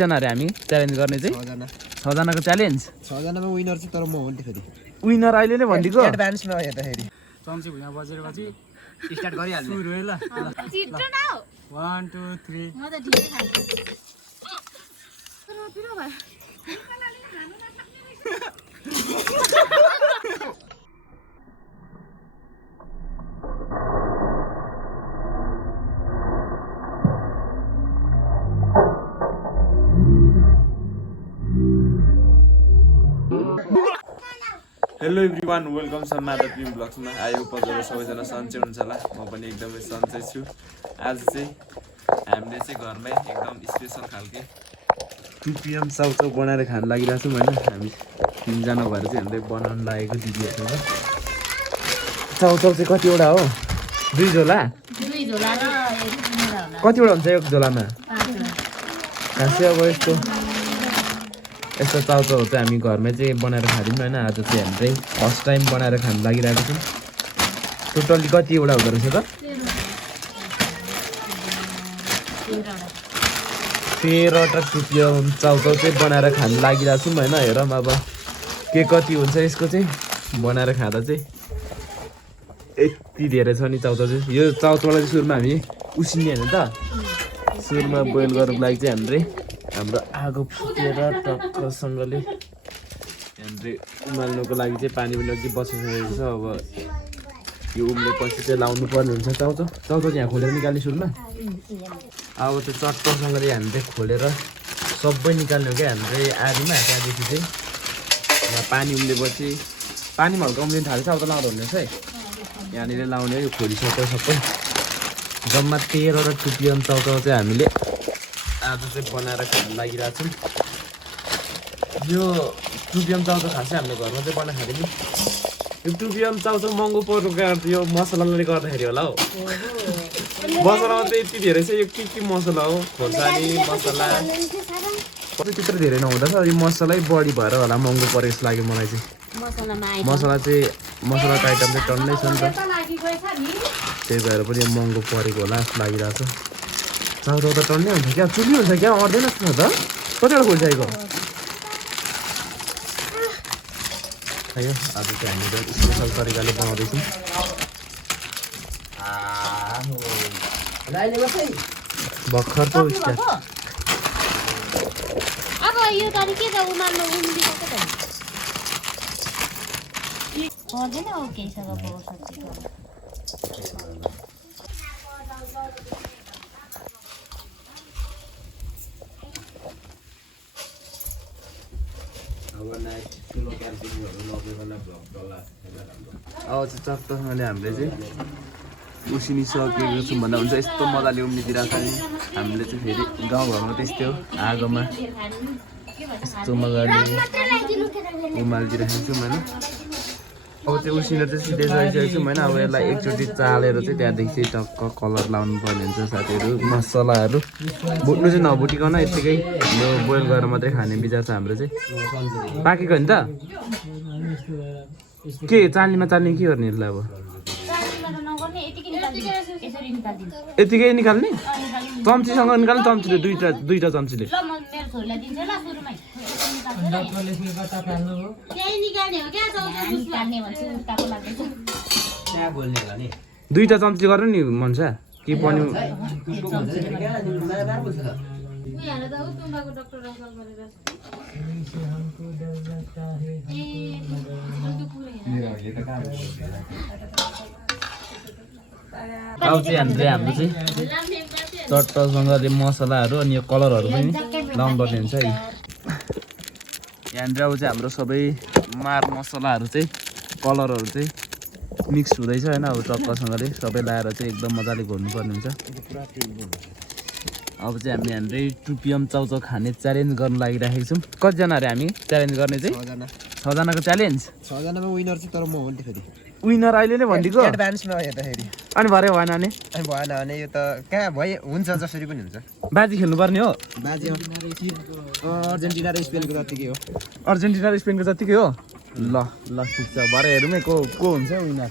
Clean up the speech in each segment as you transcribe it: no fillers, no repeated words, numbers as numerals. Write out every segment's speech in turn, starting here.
जना रे हामी च्यालेन्ज गर्ने चाहिँ 6 जना 6 जनाको च्यालेन्ज 6 जनामा विनर चाहिँ तर म हो नि फेरि विनर अहिले नै भनिदिको एडभान्समा हेर्दाखेरि चम्ची भुइँमा बजेपछि स्टार्ट गरिहाल्नु सुरु है ल छिटो न 1 2 3 म त ढिलै खान्छु तर पिरो भयो हेलो एभ्रिवान वेलकम छ माधव ड्रिम ब्लग्समा आई होप हजुरहरू सबैजना सन्चै हुनुहुन्छ होला म पनि एकदमै सन्चै छु आज चाहिँ हामीले चाहिँ घरमै एकदम स्पेसल खालके 2 PM चाउचाउ बनाएर खान लागिरहेको छौँ होइन हामी 3 जना भएर चाहिँ हामीले बनाउन लागेको दिदीहरूसँग चाउचाउ चाहिँ कतिवटा हो 2 झोला 2 झोला र 1 झोला होला कतिवटा हुन्छ एक झोलामा 5 झोला खासै अब यस्तो चाउचाउ चाहिँ हामी घरमै चाहिँ बनाएर खाँदैनौँ होइन आज चाहिँ हामी चाहिँ फर्स्ट टाइम बनाएर खान लागिरहेको छौँ टोटल्ली कतिवटा हुँदो रहेछ त 13वटा 2 PM चाउचाउ चाहिँ बनाएर खान लागिरहेको छौँ होइन हेरौँ अब के कति हुन्छ यसको चाहिँ बनाएर खाँदा चाहिँ यति धेरै छ नि चाउचाउ चाहिँ यो चाउचाउलाई चाहिँ सुरुमा हामी उसिन्ने होइन त सुरुमा बोइल गर्नुको लागि चाहिँ हाम्रो आगो फुटेर टक्कसँगले हामीले उमाल्नुको लागि चाहिँ पानी पनि अघि बसिसकेको छ अब यो उम्लेपछि चाहिँ लाउनु पर्ने हुन्छ चाउचाउ चाहिँ यहाँ खोलेर निकाल्ने सुरुमा अब त्यो चट्टसँगले हामीले खोलेर सबै निकाल्ने हो क्या हामीले आधीमा त्यहाँदेखि चाहिँ यहाँ पानी उम्लेपछि पानीमा हल्का उम्लिनु थालेछ अब त लाउँदो हुनेछ है यहाँनिर लाउने यो खोलिसक्यो सबै जम्मा 13वटा 2 PM चाउचाउ चाहिँ हामीले आज चाहिँ बनाएर खान लागिरहेको छौँ यो 2 PM चाउचाउ खासै हाम्रो घरमा चाहिँ बनाएर खाँदैन यो 2 PM चाउचाउ महँगो पर्नुको कारण यो मसलाले गर्दाखेरि होला हौ मसलामा चाहिँ यति धेरै छ यो के मसला हो खोर्सानी मसला त्यत्रो धेरै नहुँदा यो मसलै बढी भएर होला महँगो परेको जस्तो लाग्यो मलाई चाहिँ मसलाको आइटम चाहिँ टन्नै छ नि त त्यही भएर पनि यो महँगो परेको होला जस्तो लागिरहेको छ चाउचाउ त टन्नै हुन्छ क्या चुली हुन्छ क्या अट्दैन जस्तो छ त कतिवटा खोलिसकेको खै आज चाहिँ हामीले स्पेसल तरिकाले बनाउँदैछौँ भर्खर त स्टार्ट अब यो तारिख के त उमाल्नु उम्लिएको त पर्दैन हो केसँग बहुत सच्ची अब चाहिँ चट्टसँगले हामीले चाहिँ उसिनिसकेको छौँ भन्दा हुन्छ यस्तो मजाले उम्लिदिरहेको छ नि हामीले चाहिँ फेरि गाउँघरमा त्यस्तै हो आगोमा यस्तो मजाले उमालिदिइराखेको छौँ होइन अब त्यो उसिनेर चाहिँ सिधै सकिसकेको छौँ होइन अब यसलाई एकचोटि चालेर चाहिँ त्यहाँदेखि चाहिँ टक्क कलर लाउनु पर्ने हुन्छ साथीहरू मसलाहरू भुट्नु चाहिँ नभुटिकन यत्तिकै यो बोइल गरेर मात्रै खाने विचार छ हाम्रो चाहिँ पाकेको नि त के चाल्नीमा चाल्ने के गर्ने यसलाई अब यतिकै निकाल्ने चम्चीसँग निकाल्ने चम्चीले दुईटा चम्चीले दुईटा चम्ची गरेर नि मन्सा के पर्ने अब चाहिँ हामीले हाम्रो चाहिँ चट्टसँगले मसलाहरू अनि यो कलरहरू पनि लाउनु पर्ने हुन्छ है यहाँनिर अब चाहिँ हाम्रो सबै मार मसलाहरू चाहिँ कलरहरू चाहिँ मिक्स हुँदैछ होइन अब चट्टसँगले सबै लाएर चाहिँ एकदम मजाले घोल्नुपर्ने हुन्छ अब चाहिँ हामी यहाँनिर 2 PM चाउचाउ खाने च्यालेन्ज गर्न लागिराखेको छौँ कतिजना रे हामी च्यालेन्ज गर्ने चाहिँ 6 जनाको च्यालेन्ज 6 जनामा विनर चाहिँ तर म हो नि फेरि विनर अहिले नै भनिदिएको एडभान्समा हेर्दाखेरि अनि भरे भएन भने अनि भएन भने यो त कहाँ भयो हुन्छ जसरी पनि हुन्छ बाजी खेल्नुपर्ने हो बाजी अर्जेन्टिना र स्पेनको जतिकै हो अर्जेन्टिना र स्पेनको जतिकै हो ल ल ठिक छ भरे हेरौँ है को हुन्छ विनर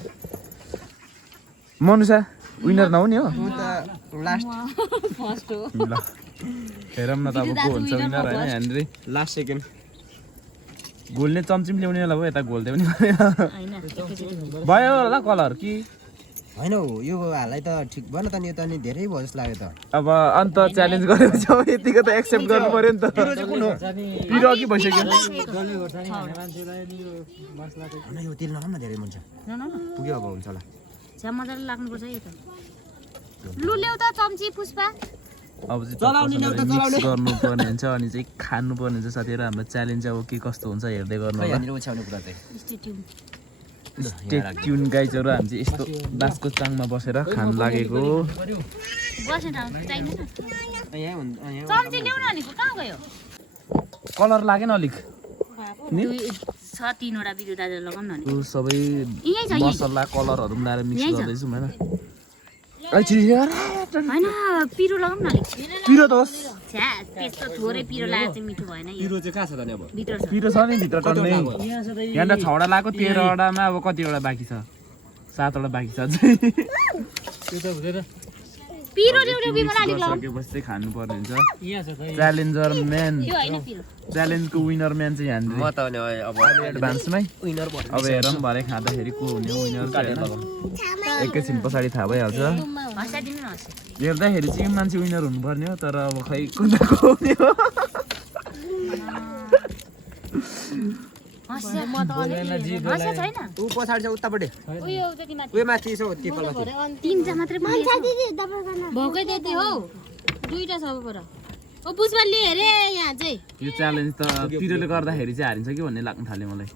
मनुषा विनर नहुने हो लास्ट फर्स्ट हो ल हेरौँ न त अब को हुन्छ विनर होइन हेनरी लास्ट सेकेन्ड घोल्ने चम्ची पनि ल्याउने होला भयो यता घोल्दै पनि भयो होला कलर कि होइन हौ यो हाललाई त ठिक भएन त नि यो त नि धेरै भयो जस्तो लाग्यो त अब अन्त च्यालेन्ज गरेको छ यतिको त एक्सेप्ट गर्नु पर्यो नि त पिरो अघि भइसक्यो होइन यो तेल नखाउँ न धेरै मन छ पुग्यो अब हुन्छ होला मजाले लाग्नुपर्छ है त लु ल्याउ त चम्ची पुष्पा अब चाहिँ मिक्स गर्नुपर्ने हुन्छ अनि चाहिँ खानुपर्ने हुन्छ साथीहरू हाम्रो च्यालेन्ज अब के कस्तो हुन्छ हेर्दै गर्नु होला यहाँनिर ओछ्याउने कुरा चाहिँ स्टेक ट्युन गाइजहरू हामी चाहिँ यस्तो बाँसको चाङमा बसेर खान लागेको चम्ची ल्याउ न नि कहाँ गयो कलर लागेन अलिक छ तीनवटा बिजु दाजुले लगाउन न यो सबै यही छ मसला कलरहरू मिलाएर मिक्स गर्दैछौँ होइन होइन पिरो लगाउँ न अलिक पिरो त होस् छ्या त्यस्तो थोरै पिरो लगाएर चाहिँ मिठो भएन यो पिरो चाहिँ कहाँ छ त नि अब भित्र छ पिरो छ नि भित्र टन्नै यहाँ त 6वटा लगाएको 13वटामा अब कतिवटा बाँकी छ 7वटा बाँकी छ चाहिँ पिरो ल्याउनु बिमला अलिक लगाऊ सकेपछि चाहिँ खानुपर्ने हुन्छ च्यालेन्जर म्यान यो होइन पिरो च्यालेन्जको विनर म्यान चाहिँ यहाँनिर म त नि अब एडभान्समै विनर भयो अब हेरौँ भरे खाँदाखेरि को हुने विनर एकैछिन पछाडि थाहा भइहाल्छ हँसाइदिनु न हेर्दाखेरि चाहिँ मान्छे विनर हुनुपर्ने हो तर अब खै को हुने हो हँसा छैन ऊ पछाडि छ उतापट्टि उयो जति माथि उयो माथि छ टिपल माथि तीनटा मात्रै भोकै त्यति हौ दुईटा छ पर ओ पुष्पा लिए अरे यहाँ चाहिँ यो च्यालेन्ज त पिरोले गर्दाखेरि चाहिँ हारिन्छ कि भन्ने लाग्न थाल्यो मलाई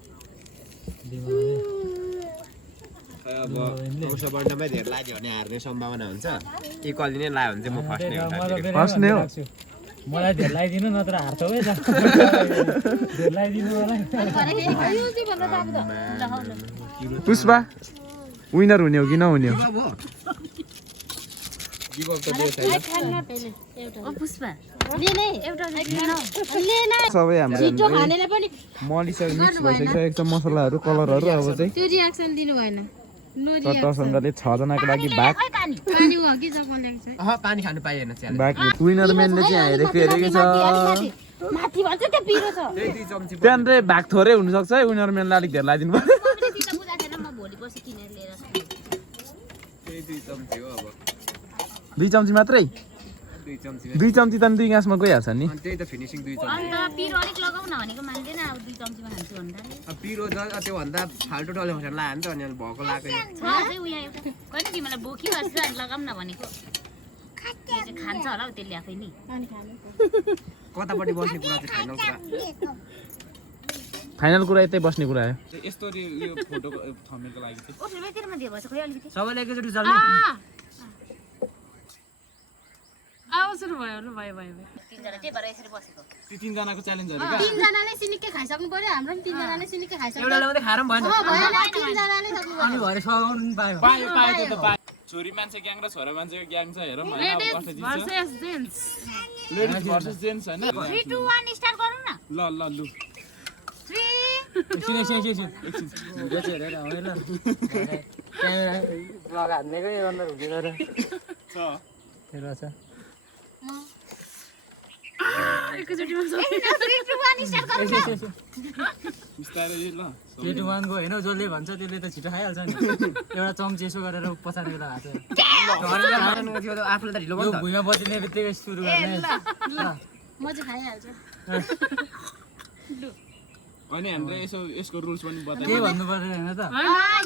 अब औषध बन्डमै धेरै लाग्यो भने हार्ने सम्भावना हुन्छ इक्वली नै लाग्यो भने चाहिँ म फर्स्ट नै हुन्छ फर्स्ट नै हो मलाई धेरै लगाइदिनु नत्र हार्छौ है त धेरै लगाइदिनु मलाई पुष्पा विनर हुने हो कि नहुने हो ओ पुष्पा सबै हाम्रो मलिसक्यो मिक्स भइसकेको छ मसलाहरू कलरहरू अब चाहिँ त्यो रियाक्सन दिनु भएन टट्टसँगले 6जनाको लागि भाग पानी हो कि चकलेट छ पानी खानु पाइएन च्यालेन्ज बाँकी विनर म्यानले चाहिँ हेरेको हेरेकै छ माथि भन्छ त्यो पिरो छ त्यहाँनिर भाग थोरै हुनसक्छ है विनर म्यानलाई अलिक धेरै लगाइदिनु पर्यो म भोलि पर्सि किनेर लिएर दुई चम्ची मात्रै दुई चम्ची त 2 ग्यासमा गइहाल्छ नि त्यही त फिनिसिङ 2 चम्ची अन्त पिरो अलिक लगाउ न भनेको मान्दैन अब 2 चम्चीमा खान्छु भन्दा पिरो त्यो भन्दा फाल्टो डल्ले खोसेर लायो नि त अनि भएको लाग्यो छ चाहिँ उयो एउटा कहिले तिमीलाई बोकी बस्छ अनि लगाउँ न भनेको खान्छ होला हौ त्यसले आफै नि कतापट्टि बस्ने कुरा चाहिँ फाइनल कुरा फाइनल कुरा यतै बस्ने कुरा हो यस्तो यो फोटोको थम्नेलको लागि चाहिँ ओ फेरि दिए भएछ खोइ अलिकति सबैले एकैचोटि चल्ने सुरु भयो ल भयो तीनजना त्यही भएर यसरी बसेको ती 3जनाको च्यालेन्जहरु तीनजनाले सिनिक्कै खाइसक्नु पर्यो हाम्रो पनि तीनजनाले सिनिक्कै खाइसक्नु एउटाले मात्रै खाएर पनि भएन भएन तीनजनाले सक्नु अनि भरे सघाउनु नि पायो पायो त्यो त पायो छोरी मान्छे ग्याङ र छोरा मान्छेको ग्याङ छ हेरौँ हैन अब कसले जित्छ लेडिज भर्सेस जेन्ट्स हैन 3 2 1 स्टार्ट गरौँ न ल लु 3 एकैचोटिमा बिस्तारै ल केटु वानको होइन जसले भन्छ त्यसले त छिटो खाइहाल्छ नि एउटा चम्ची यसो गरेर पछाडि लगाएको छ आफूले त ढिलो यो भुइँमा बजिने बित्तिकै सुरु गर्ने म चाहिँ खाइहाल्छु अनि हामीले यसको रुल्स पनि के बताइदिनु भन्नु पर्यो होइन त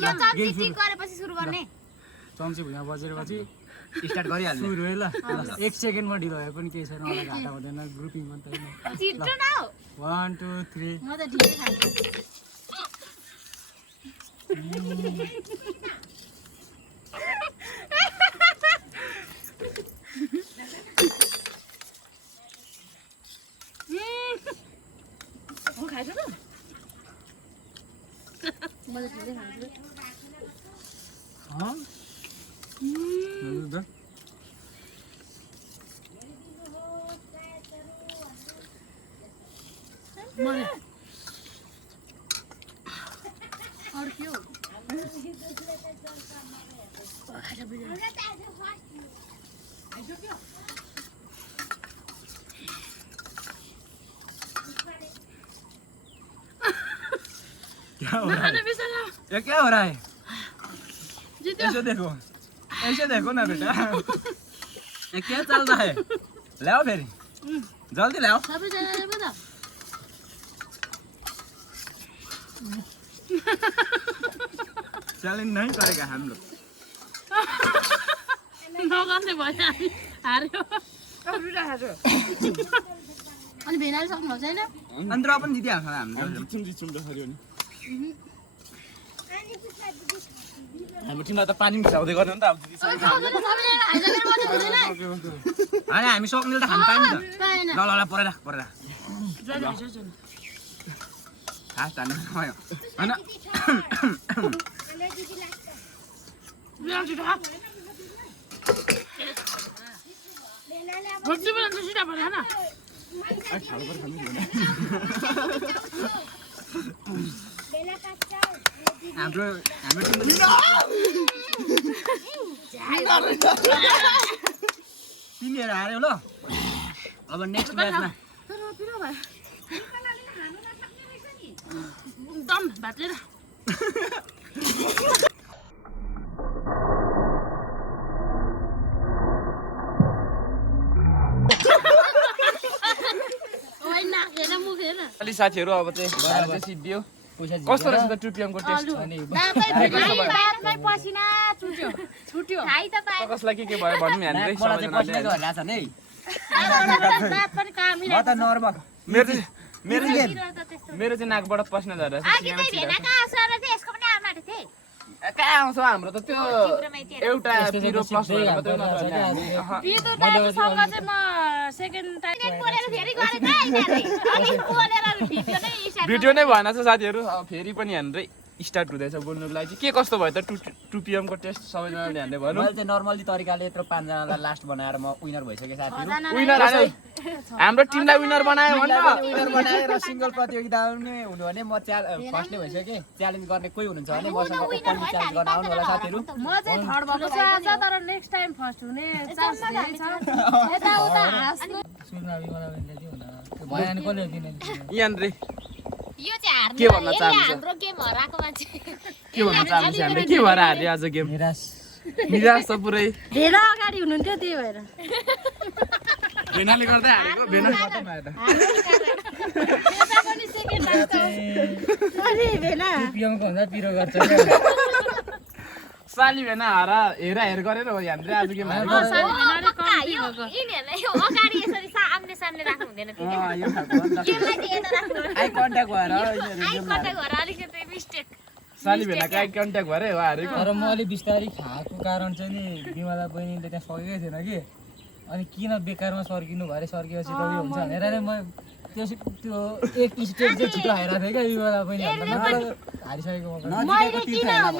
यो चम्ची टिक गरेपछि सुरु गर्ने चम्ची भुइँमा बजेपछि स्टार्ट गरिहाल्ने सुरु है ल 1 सेकेन्डमा ढिलो भए पनि केही छैन मलाई घाटा हुँदैन ग्रुपिङ मात्रै छिटो न हो 1 2 3 म त ढिलै खान्छु खाइछु त म त ढिलै खान्छु अर्क्यो क्या हो रहा है ये क्या हो रहा है ऐसे देखो ना बेटा ये क्या चल रहा है लाओ फेरि जल्दी लाओ सबैजनाले पो त च्यालेन्ज नहीं करेगा हम लोग नगर्ने भयो हामी हार्यो अनि भेनाले सक्नु छैन अनि र पनि जितिहाल्छ हाम्रो हाम्रो टिमलाई त पानी मिसाउँदै गर्नु नि त अनि हामी सक्ने त खानु पाएन नि त ल ल परेर खास हान्नु भयो हैन भक्ति पनि सिधा भयो हैन हाम्रो टिमले तिमीहरू हार्यो ल अब नेक्स्ट म्याचमा दम भात लिएर ओइ नाक हेर मुख हेर अलि साथीहरू अब चाहिँ भात चाहिँ सिद्धियो कस्तो रहेछ त टुपियमको टेस्ट दातै पसिना छुट्यो खाइ त पाए कसलाई के भयो भन्नु हामीले गरिरहेछ नि दात पनि काम म त नर्मल मेरो चाहिँ नाकबाट पस्न झरेछ आगे चाहिँ भेना कहाँ सर चाहिँ यसको पनि आउन आँटेको थिए कहाँ आउँछ हाम्रो त त्यो एउटा पिरो प्लस गरेर मात्रै नचल्ने हामी पितो दाजुसँग चाहिँ म सेकेन्ड टाइम बोलेर फेरि गरे त यिनीहरूले अनि बोलेर भिडियो नै भिडियो नै भएन छ साथीहरू अब फेरि पनि हाम्रै स्टार्ट हुँदैछ बोल्नुको लागि के कस्तो भयो त 2PM को टेस्ट सबैजनाले हान्दै भन्नु मैले चाहिँ नर्मली तरिकाले यत्रो 5 जनालाई लास्ट बनाएर म विनर भइसके साथीहरु विनर आयो हाम्रो टिमलाई विनर बनायो भन्न विनर बनाएर सिंगल प्रतियोगितामा नि हुनु भने म फर्स्टले भइसके च्यालेन्ज गर्ने कोही हुनुहुन्छ भने मसँग ओपनली च्यालेन्ज गर्न आउनु होला साथीहरु म चाहिँ थर्ड भएको छ आज तर नेक्स्ट टाइम फर्स्ट हुने चान्स धेरै छ यता उता हाँस्नु सुनमा विमला बेनले दियो न त्यो भएन कसले दिने यान रे यो चाहिँ हार्नु के भन्न चाहन्छ हाम्रो गेम हराएको मान्छे के भन्न चाहन्छ हामीले के भएर हार्यो आज गेम निराश त पुरै भेना अगाडि हुनुहुन्थ्यो त्यही भएर भेनाले गर्दा हारेको भेना पनि सेकेन्ड अरे भेना पियमको भन्दा पिरो गर्छ साली भेना हेर गरेर हो हामीले आज गेम हारेको यिनीहरूलाई यो अगाडि यसरी सामने सामने राख्नु हुँदैन थियो यो खालको गेमलाई चाहिँ यता राख्नु आई कन्ट्याक्ट भएर आई कन्ट्याक्ट भएर अलिकति मिस्टेक साली भेनाको आई कन्ट्याक्ट भएर हो हारेको तर म अलि बिस्तारै खाएको कारण चाहिँ नि बिमला बहिनीले त्यहाँ सकेकै थिएन कि अनि किन बेकारमा सर्किनु भरे सर्किएपछि त उयो हुन्छ भनेर नै म त्यो एक स्टेप चाहिँ छिटो हारेको थिएँ क्या बिमला बहिनी हारिसकेको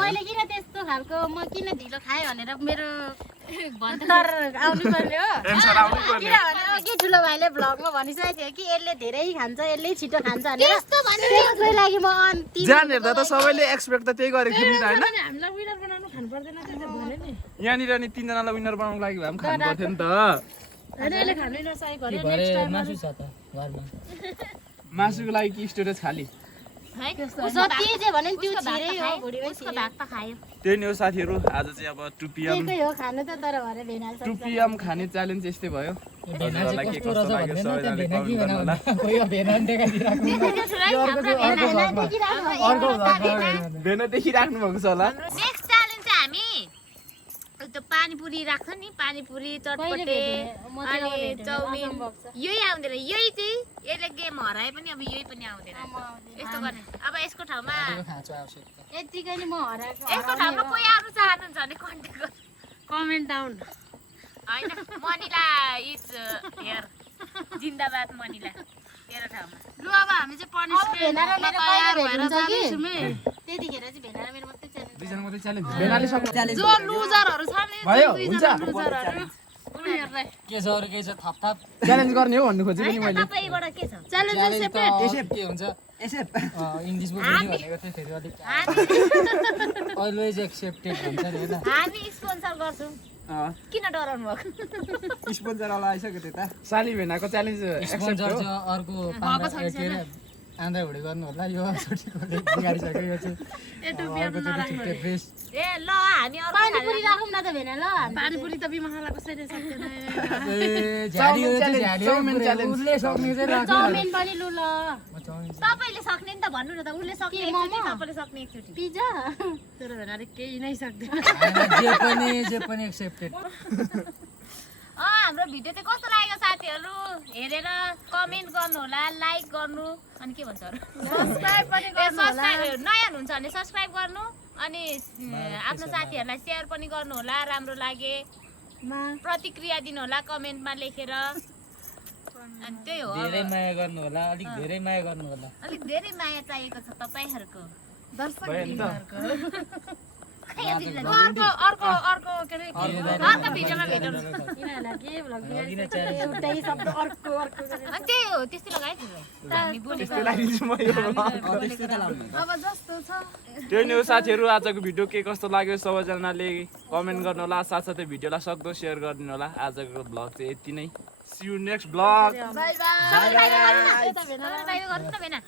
मैले किन त्यस्तो खालको म किन ढिलो खाएँ भनेर मेरो भन्तर आउनु पर्ने हो किनभने अघि ठुलो भाइले भ्लगमा भनिसकेको थियो कि यसले धेरै खान्छ यसले छिटो खान्छ भनेर त्यसको लागि म जान हेर्दा त सबैले एक्सपेक्ट त त्यही गरेको थियो नि त हैन हामीलाई विनर बनाउनु खानु पर्दैन त्यो भने नि यहाँनिर नि 3 जनालाई विनर बनाउनको लागि भए पनि खानु पर्थ्यो नि त हैन यसले खानु नसके गरे नेक्स्ट टाइम मासु छ त घरमा मासुको लागि कि स्टोरेज खाली है जति जे भने त्यो छिरै हो भुडी उसको भाग त खायो त्यही नै हो साथीहरू आज चाहिँ अब 2PM त्यही हो खानु त तर भरे भेनाल 2PM खाने च्यालेन्ज यस्तै भयो हजुरहरूलाई के कस्तो लाग्यो सबैजनाले कमेन्ट गर्नु होला भेना देखिराख्नु भएको छ होला नेक्स्ट च्यालेन्ज चाहिँ हामी त्यो पानीपुरी राख्छ नि पानीपुरी चटपटे अनि चाउमिन यही आउँदैन यही चाहिँ यसले गेम हराए पनि अब यही पनि आउँदैन यस्तो गर्ने अब यसको ठाउँमा यतिकै नि म हराएको यसको ठाउँमा कोही आउनु चाहनुहुन्छ भने कन्ट्याक्ट कमेन्ट डाउन हैन मनिला इज हियर जिन्दाबाद मनिला तेरो ठाउँमा लु अब हामी चाहिँ पनिशमेन्ट तयार भएर जान्छौँ त्यतिखेर चाहिँ भेना र मेरो मात्रै च्यालेन्ज दुईजना मात्रै च्यालेन्ज भेनाले सक्छ जो लुजरहरु छ नि भयो हुन्छ लुजरहरु उनीहरुलाई के छ अरु के छ थप च्यालेन्ज गर्ने हो भन्नु खोजेको नि मैले तपाईबाट के छ च्यालेन्ज सेपरेट एसेप के हुन्छ एसेप इंग्लिश बोल्नु भनेको थिए फेरि अलिक अलवेज एक्सेप्टेड भन्छ नि हैन हामी स्पोन्सर गर्छौं किन डराउनु भएको स्पोन्सर वाला आइसक्यो त्यता साली भेनाको च्यालेन्ज एक्सेप्ट स्पोन्सर हो छ अर्को आन्द्रा हुडी गर्नु होला यो छोटीकोले बिगारिसक्यो यो चाहिँ अर्कोचोटि छुट्टै फ्रेस ए ल हामी अर्को पानीपुरी राखौँ न त भेन ल पानीपुरी त बिमारलाई कसैले सक्दैन झ्याली हो चाहिँ झ्याली हो उसले सक्ने चाहिँ राख्नु चाउमिन पनि लु ल म चाउमिन तपाईँले सक्ने नि त भन्नु न त उसले सक्ने के, एकचोटि मोमो? तपाईँले सक्ने एकचोटि पिज्जा तर भेनाले केही नै सक्दैन जे पनि एक्सेप्टेड हाम्रो भिडियो चाहिँ कस्तो लाग्यो साथीहरू हेरेर कमेन्ट गर्नु होला लाइक गर्नु अनि के भन्छ अरू सब्सक्राइब पनि गर्नु होला नयाँ हुनुहुन्छ भने सब्सक्राइब गर्नु अनि आफ्नो साथीहरूलाई सेयर पनि गर्नु होला राम्रो लागे प्रतिक्रिया दिनु होला कमेन्टमा लेखेर अनि त्यही हो धेरै माया गर्नु होला अलिक धेरै माया गर्नु होला अलिक धेरै माया चाहिएको छ तपाईँहरूको अर्को भिडियोमा भेटौँ यिनीहरूलाई के भ्लग एउटै शब्द अर्को अर्को गरेर। अनि त्यही हो त्यस्तै लगाइदिनु हामी बोलेको अब जस्तो छ त्यही नै हो साथीहरू आजको भिडियो के कस्तो लाग्यो सबैजनाले कमेन्ट गर्नु होला साथसाथै भिडियोलाई सक्दो सेयर गरिदिनु होला आजको ब्लग चाहिँ यति नै see you next blog bye bye गर्नु न भेना